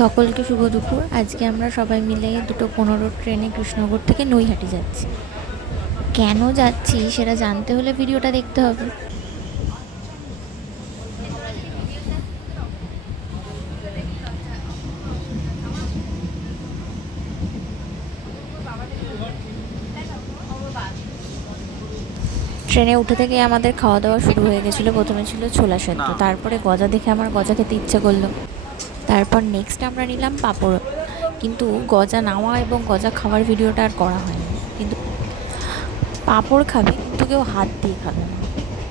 সকলকে শুভ দুপুর। আজকে আমরা সবাই মিলে 2:15 ট্রেনে কৃষ্ণনগর থেকে নৈহাটি যাচ্ছি। কেন যাচ্ছি সেটা জানতে হলে ভিডিওটা দেখতে হবে। ট্রেনে উঠে থেকে আমাদের খাওয়া দাওয়া শুরু হয়ে গেছিলো। প্রথমে ছিল ছোলা সেদ্ধ, তারপরে গজা দেখে আমার গজা খেতে ইচ্ছে করলো। তারপর নেক্সট আমরা নিলাম পাঁপড়, কিন্তু গজা নেওয়া এবং গজা খাওয়ার ভিডিওটা আর করা হয়নি। কিন্তু পাঁপড় খাবে, কিন্তু কেউ হাত দিয়ে খাবে না,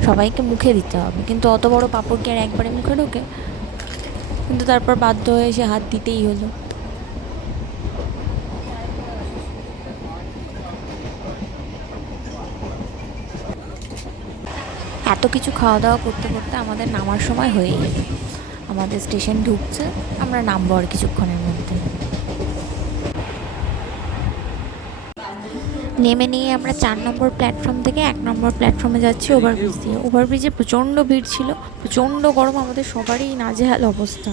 সবাইকে মুখে দিতে হবে। কিন্তু অত বড় পাঁপড় কি আর একবারে মুখে ঢোকে? কিন্তু তারপর বাধ্য হয়ে সে হাত দিতেই হলো। এত কিছু খাওয়া দাওয়া করতে করতে আমাদের নামার সময় হয়ে গেল। আমাদের স্টেশন ঢুকছে, আমরা নামবো আর কিছুক্ষণের মধ্যে। নেমে নিয়ে আমরা 4 নম্বর প্ল্যাটফর্ম থেকে 1 নম্বর প্ল্যাটফর্মে যাচ্ছি ওভারব্রিজ দিয়ে। ওভারব্রিজে প্রচণ্ড ভিড় ছিল, প্রচণ্ড গরম, আমাদের সবারই নাজেহাল অবস্থা।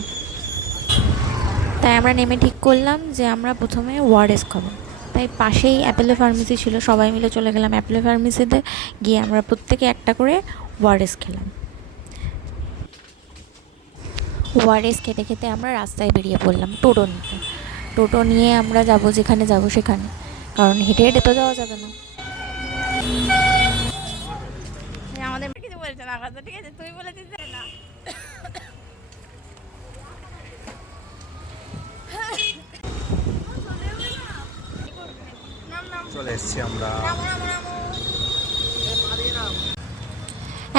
তাই আমরা নেমে ঠিক করলাম যে আমরা প্রথমে ওআরএস খাবো। তাই পাশেই অ্যাপেলো ফার্মেসি ছিল, সবাই মিলে চলে গেলাম অ্যাপেলো ফার্মেসিতে। গিয়ে আমরা প্রত্যেকে একটা করে ওআরএস খেলাম। ওআরএস খেতে খেতে আমরা রাস্তায় বেরিয়ে পড়লাম টোটো নিতে। টোটো নিয়ে আমরা যাব যেখানে যাব সেখানে, কারণ হেঁটে হেঁটে তো যাওয়া যাবে না। আমাদের কিছু বলছে না কথা, ঠিক আছে? তুই বলেছিস না। চলে এসছি আমরা।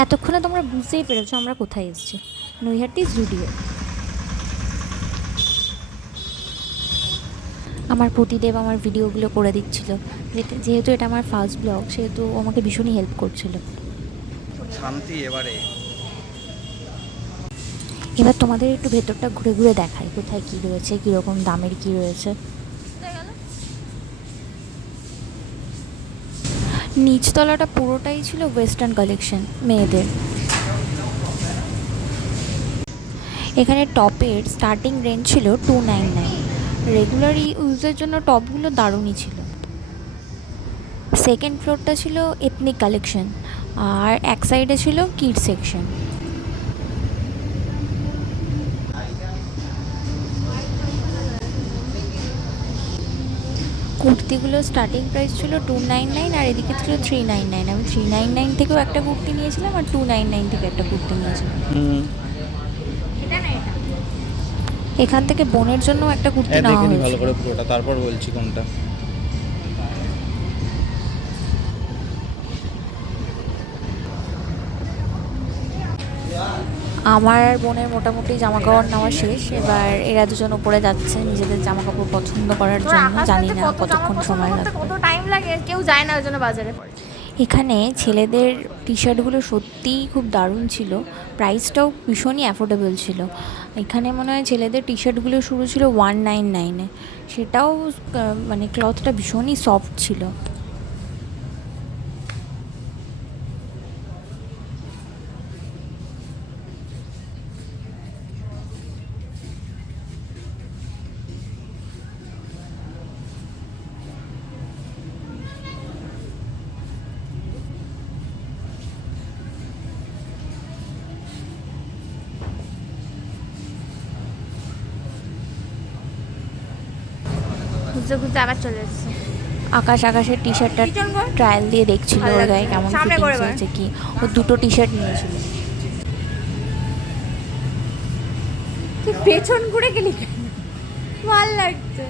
এতক্ষণে তোমরা বুঝতেই পেরেছো আমরা কোথায় এসেছি। নৈহাটি জুডিও। আমার প্রতিদেব আমার ভিডিওগুলো করে দিচ্ছিল, যেহেতু এটা আমার ফার্স্ট ব্লগ, সেহেতু আমাকে ভীষণই হেল্প করছিল। শান্তি এবারে। এবার তোমাদের একটু ভেতরটা ঘুরে ঘুরে দেখাই, কোথায় কী রয়েছে, কীরকম দামের কী রয়েছে। নিচতলাটা পুরোটাই ছিল ওয়েস্টার্ন কালেকশন মেয়েদের। এখানে টপের স্টার্টিং রেঞ্জ ছিল 299। রেগুলার ইউজের জন্য টপগুলো দারুণই ছিল। সেকেন্ড ফ্লোরটা ছিল এথনিক কালেকশন, আর এক সাইডে ছিল কিড সেকশন। কুর্তিগুলো স্টার্টিং প্রাইস ছিল 299, আর এদিকে ছিল 399। আমি 399 থেকেও একটা কুর্তি নিয়েছিলাম, আর 299 থেকে একটা কুর্তি নিয়েছিলাম। এখান থেকে বোনের জন্য একটা কুর্তি নেওয়া হয়েছে। ভালো করে পুরোটা, তারপর বলছি কোনটা। আমার আর বোনের মোটামুটি জামা কাপড় নেওয়া শেষ। এবার এরা দুজন উপরে যাচ্ছে নিজেদের জামা কাপড় পছন্দ করার জন্য। জানি না কতক্ষণ সময় লাগবে, কত টাইম লাগে, কেউ যায় না ওই জন্য বাজারে। এখানে ছেলেদের টি শার্টগুলো সত্যিই খুব দারুণ ছিল, প্রাইসটাও ভীষণই অ্যাফোর্ডেবল ছিল। এখানে মনে হয় ছেলেদের টি শার্টগুলো শুরু ছিল 199-এ, সেটাও মানে ক্লথটা ভীষণই সফট ছিল। খুঁজতে খুঁজতে আবার চলে এসেছে। আকাশের টি শার্টটা ট্রায়াল দিয়ে দেখছিল ওর গায়ে কেমন ফিটিংস হয়েছে কি। ও দুটো টি শার্ট নিয়েছিল। পেছন ঘুরে গেলি, ভাল লাগছে।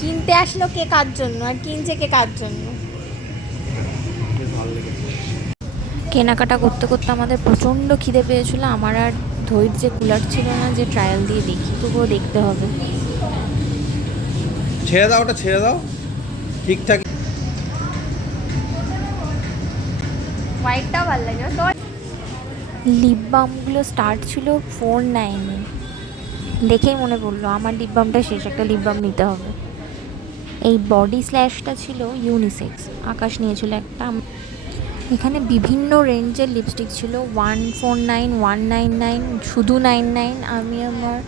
কিনতে আসলো কে কার জন্য, আর কিনছে কে কার জন্য? কেনাকাটা করতে করতে আমাদের প্রচণ্ড খিদে পেয়েছিল। আমার আর ধৈর্যে কুলাচ্ছিল না যে ট্রায়াল দিয়ে দেখি, তবুও দেখতে হবে। ছেড়ে দাও, ওটা ছেড়ে দাও, ঠিকঠাক। হোয়াইটটাও ভালো লাগে। লিপ বামগুলো স্টার্ট ছিল 499। দেখেই মনে পড়লো আমার লিপ বামটা শেষ, একটা লিপ বাম নিতে হবে। এই বডি স্ল্যাশটা ছিল ইউনিসেক্স, আকাশ নিয়েছিল একটা। এখানে বিভিন্ন রেঞ্জের লিপস্টিক ছিল, 149, 199, শুধু 99। আমি আমার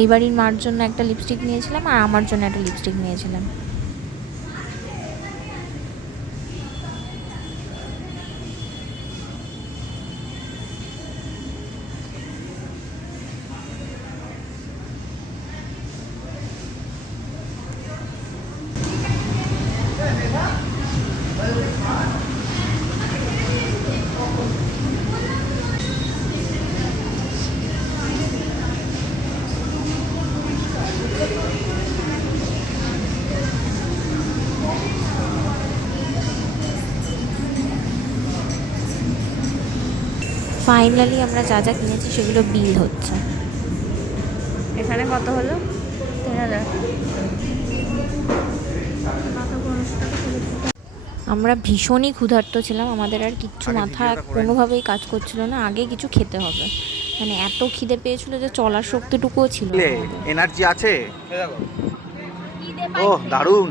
এই বাড়ির মার জন্য একটা লিপস্টিক নিয়েছিলাম আর আমার জন্য একটা লিপস্টিক নিয়েছিলাম। ফাইনালি আমরা যা যা কিনেছি সেগুলো বিল হচ্ছে। এখানে কত হলো? 3000। আমরা ভীষণই ক্ষুধার্ত ছিলাম, আমাদের আর কিচ্ছু মাথা কোনোভাবেই কাজ করছিল না, আগে কিছু খেতে হবে। মানে এত খিদে পেয়েছিল যে চলার শক্তিটুকুও ছিল না আমাদের। এনার্জি আছে। ও দারুণ।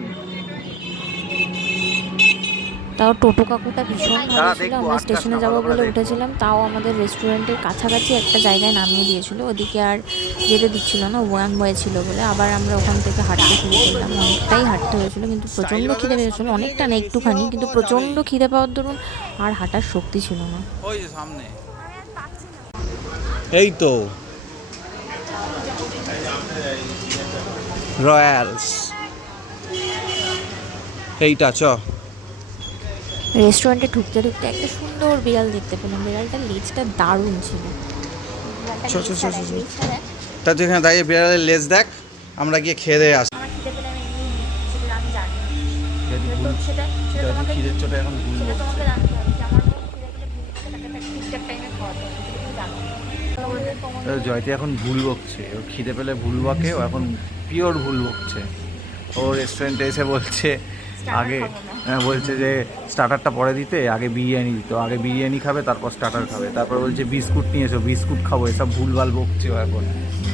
তাও টোটো কাকুটা ভীষণ ভালো ছিল। আমরা স্টেশনে যাবো বলে উঠেছিলাম, তাও আমাদের রেস্টুরেন্টের কাছাকাছি একটা জায়গায় নামিয়ে দিয়েছিল, ওদিকে আর যেতে দিচ্ছিল না, ওয়ান ওয়ে ছিল বলে। আবার আমরা ওখান থেকে হাঁটতে শুরু করলাম, অনেকটাই হাঁটতে হয়েছিল, কিন্তু প্রচণ্ড খিদে পেয়েছিল। অনেকটা না, একটুখানি, কিন্তু প্রচণ্ড খিদে পাওয়ার দরুন আর হাঁটার শক্তি ছিল না। ওই যে সামনে, এই তো রয়্যালস, এইটা চ। রেস্টুরেন্টে ঢুকতে ঢুকতে একটা সুন্দর বিড়াল দেখতে পেলাম, বিড়ালটার লেজটা দারুণ ছিল। চ চ চ চ। তা তুই এখানে দাঁড়িয়ে বিড়ালের লেজ দেখ, আমরা গিয়ে খেয়ে দিয়ে আসি। খিদের চোটে এখন ভুল জয়তি এখন ভুল বকছে, ও খিদে পেলে ভুল বকে, ও এখন পিওর ভুল বকছে। ও রেস্টুরেন্টে এসে বলছে আগে, বলছে যে স্টার্টারটা পরে দিতে, আগে বিরিয়ানি দিত, আগে বিরিয়ানি খাবে তারপর স্টার্টার খাবে, তারপর বলছে বিস্কুট নিয়ে এসো, বিস্কুট খাবো, এসব ভুলভাল বকছে ও এখন।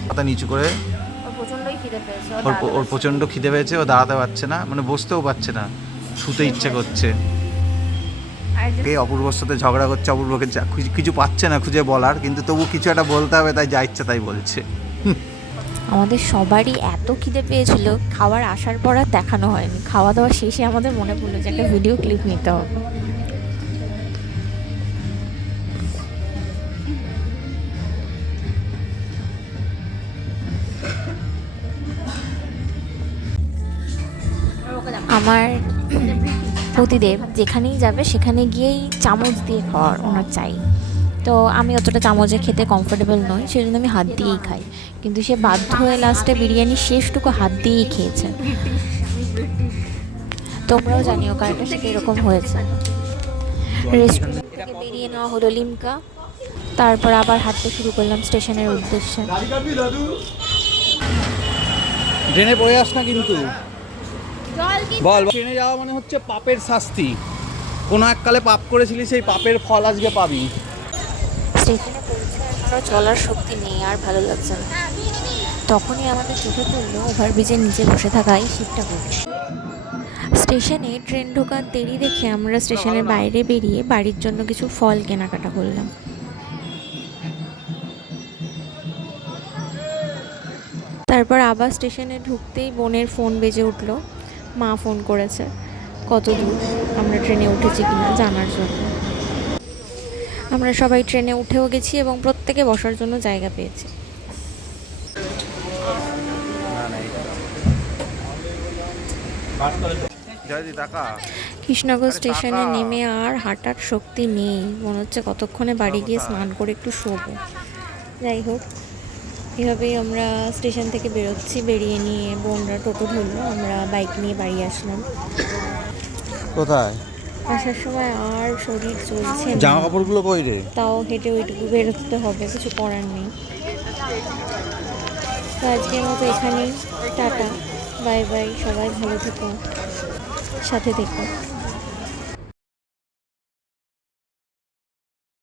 মাথা নিচু করে, ওর প্রচণ্ড খিদে পেয়েছে, ও দাঁড়াতে পারছে না, মানে বসতেও পারছে না, শুতে ইচ্ছে করছে। কে অপূর্বর সাথে ঝগড়া করছে, অপূর্বকে কিছু পাচ্ছে না খুঁজে বলার, কিন্তু তবু কিছু একটা বলতে হবে, তাই যা ইচ্ছে তাই বলছে। আমাদের সবারই এত খিদে পেয়েছিল, খাবার আসার পর আর দেখানো হয়নি। খাওয়া দাওয়া শেষে আমাদের মনে পড়লো যে একটা ভিডিও ক্লিপ নিতে হবে। আমার প্রতিদেব যেখানেই যাবে সেখানে গিয়েই চামচ দিয়ে খাওয়ার ওনার চাই। তো আমি অতটা চামচে খেতে কমফোর্টেবল নই, সেই জন্য আমি হাত দিয়েই খাই। কিন্তু সে বাধ্য হয়ে লাস্টে বিরিয়ানির শেষটুকু হাত দিয়েই খেয়েছে। তোমরাও জানিও কারণটা সেটা এরকম হয়েছে। রেস্টুরেন্ট থেকে বেরিয়ে নেওয়া হলো লিমকা, তারপর আবার হাঁটতে শুরু করলাম স্টেশনের উদ্দেশ্যে। ট্রেনে পড়ে আস না কিন্তু, বল। ট্রেনে যাওয়া মানে হচ্ছে পাপের শাস্তি, কোনো এককালে পাপ করেছিলি, সেই পাপের ফল আজকে পাবি। স্টেশনে পৌঁছে আমারও চলার শক্তি নেই, আর ভালো লাগছে না। তখনই আমাদের চোখে পড়লো ওভারব্রিজের নিচে বসে থাকা এই শিবটা করছে। স্টেশনে ট্রেন ঢোকার দেরি দেখে আমরা স্টেশনের বাইরে বেরিয়ে বাড়ির জন্য কিছু ফল কেনাকাটা করলাম। তারপর আবার স্টেশনে ঢুকতেই বোনের ফোন বেজে উঠলো, মা ফোন করেছে কত দূর আমরা ট্রেনে উঠেছি কিনা জানার জন্য। আমরা সবাই ট্রেনে উঠেও গেছি এবং প্রত্যেকে বসার জন্য জায়গা পেয়েছি। কৃষ্ণনগর স্টেশনে নেমে আর হাঁটার শক্তি নেই, মনে হচ্ছে কতক্ষণে বাড়ি গিয়ে স্নান করে একটু শোবো। যাই হোক, এভাবেই আমরা স্টেশন থেকে বেরোচ্ছি। বেরিয়ে নিয়ে বোনরা টোটো ধরলো, আমরা বাইক নিয়ে বাড়ি আসলাম। কোথায় আসার সময় আর শরীর চলছে না, জামা কাপড়গুলো কই রে, তাও হেঁটে ওইটুকু বেরোতে হবে, কিছু করার নেই। তো আজকের মতো এখানেই, টাটা, বাই বাই, সবাই ভালো থেকো, সাথে থেকো।